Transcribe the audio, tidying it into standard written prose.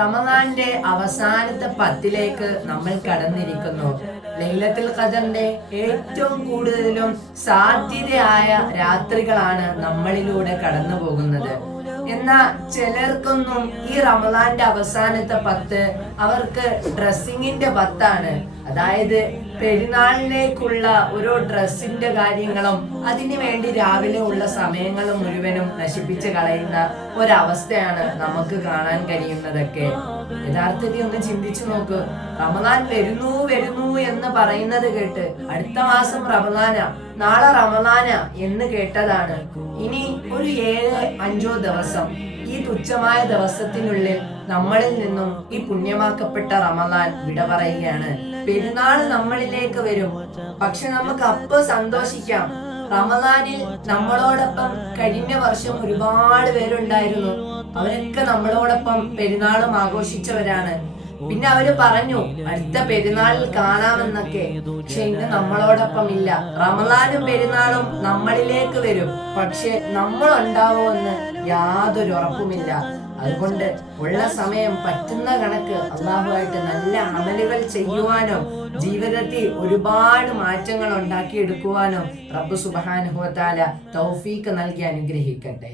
റമദാന്റെ അവസാനത്തെ 10ലേക്ക് നമ്മൾ കടന്നിരിക്കുന്നു. ലൈലത്തുൽ ഖദറിന്റെ ഏറ്റവും കൂടുതലും സാധ്യതയായ രാത്രികളാണ് നമ്മളിലൂടെ കടന്നു പോകുന്നത്. എന്നാൽ ചിലർക്കൊന്നും ഈ റമദാന്റെ അവസാനത്തെ 10 അവർക്ക് ഡ്രസ്സിങ്ങിന്റെ 10ആണ്. അതായത് പെരുന്നാളിലേക്കുള്ള ഓരോ ഡ്രസ്സിന്റെ കാര്യങ്ങളും അതിനു വേണ്ടി രാവിലെ ഉള്ള സമയങ്ങളും മുഴുവനും നശിപ്പിച്ച് കളയുന്ന ഒരവസ്ഥയാണ് നമുക്ക് കാണാൻ കഴിയുന്നതൊക്കെ. യഥാർത്ഥത്തിൽ ഒന്ന് ചിന്തിച്ചു നോക്ക്. റമദാൻ വരുന്നു വരുന്നു എന്ന് പറയുന്നത് കേട്ട് അടുത്ത മാസം റമദാന, നാളെ റമദാന എന്ന് കേട്ടതാണ്. ഇനി ഒരു 7-5 ദിവസം, ഈ തുച്ഛമായ ദിവസത്തിനുള്ളിൽ നമ്മളിൽ നിന്നും ഈ പുണ്യമാക്കപ്പെട്ട റമദാൻ വിട പറയുകയാണ്. പെരുന്നാൾ നമ്മളിലേക്ക് വരും. പക്ഷെ നമുക്ക് അപ്പൊ സന്തോഷിക്കാം. റമദാനിൽ നമ്മളോടൊപ്പം കഴിഞ്ഞ വർഷം ഒരുപാട് പേരുണ്ടായിരുന്നു. അവരൊക്കെ നമ്മളോടൊപ്പം പെരുന്നാളും ആഘോഷിച്ചവരാണ്. പിന്നെ അവര് പറഞ്ഞു അടുത്ത പെരുന്നാളിൽ കാണാമെന്നൊക്കെ. പക്ഷെ ഇന്ന് നമ്മളോടൊപ്പം ഇല്ല. റമദാനും പെരുന്നാളും നമ്മളിലേക്ക് വരും, പക്ഷെ നമ്മൾ ഉണ്ടാവുമെന്ന് യാതൊരു ഉറപ്പുമില്ല. അതുകൊണ്ട് ഉള്ള സമയം പറ്റുന്ന കണക്ക് അള്ളാഹുവായിട്ട് നല്ല അമലുകൾ ചെയ്യുവാനോ ജീവിതത്തിൽ ഒരുപാട് മാറ്റങ്ങൾ ഉണ്ടാക്കിയെടുക്കുവാനോ റബ്ബ് സുബ്ഹാനഹു വ തആല തൗഫീഖ് നൽകി അനുഗ്രഹിക്കട്ടെ.